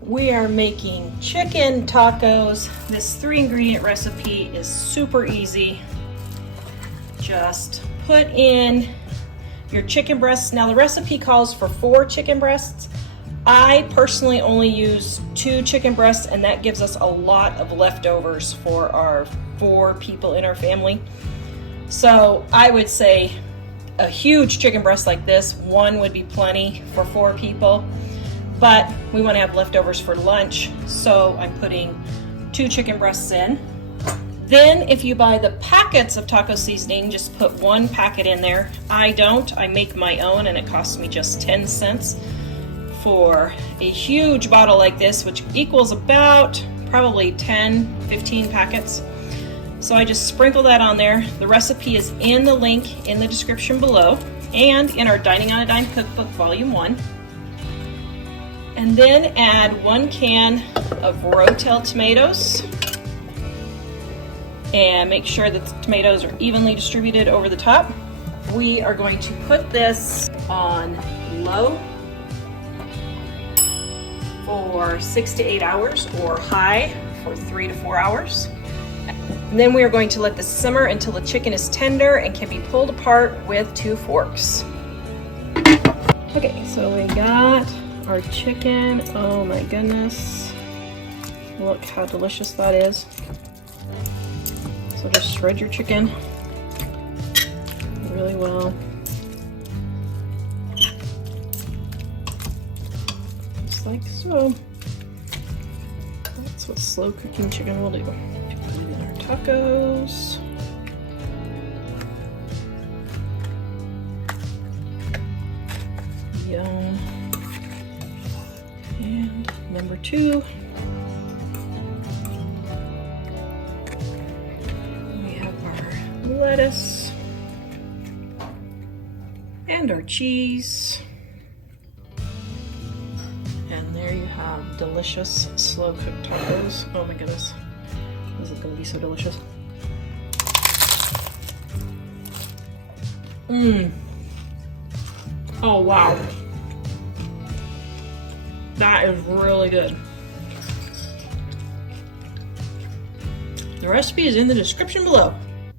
We are making chicken tacos. This 3-ingredient recipe is super easy. Just put in your chicken breasts. Now the recipe calls for 4 chicken breasts. I personally only use 2 chicken breasts, and that gives us a lot of leftovers for our 4 people in our family. So I would say a huge chicken breast like this, 1 would be plenty for 4 people. But we want to have leftovers for lunch, so I'm putting 2 chicken breasts in. Then if you buy the packets of taco seasoning, just put 1 packet in there. I don't, I make my own, and it costs me just 10 cents for a huge bottle like this, which equals about probably 10-15 packets. So I just sprinkle that on there. The recipe is in the link in the description below and in our Dining on a Dime Cookbook Volume 1. And then add 1 can of Rotel tomatoes. And make sure that the tomatoes are evenly distributed over the top. We are going to put this on low for 6 to 8 hours or high for 3 to 4 hours. And then we are going to let this simmer until the chicken is tender and can be pulled apart with 2 forks. Okay, so we got our chicken. Oh my goodness. Look how delicious that is. So just shred your chicken really well. Just like so. That's what slow cooking chicken will do. Put it in our tacos. Yum. And number 2. We have our lettuce and our cheese. And there you have delicious slow cooked tacos. Oh my goodness. This is gonna be so delicious. Oh wow. That is really good. The recipe is in the description below.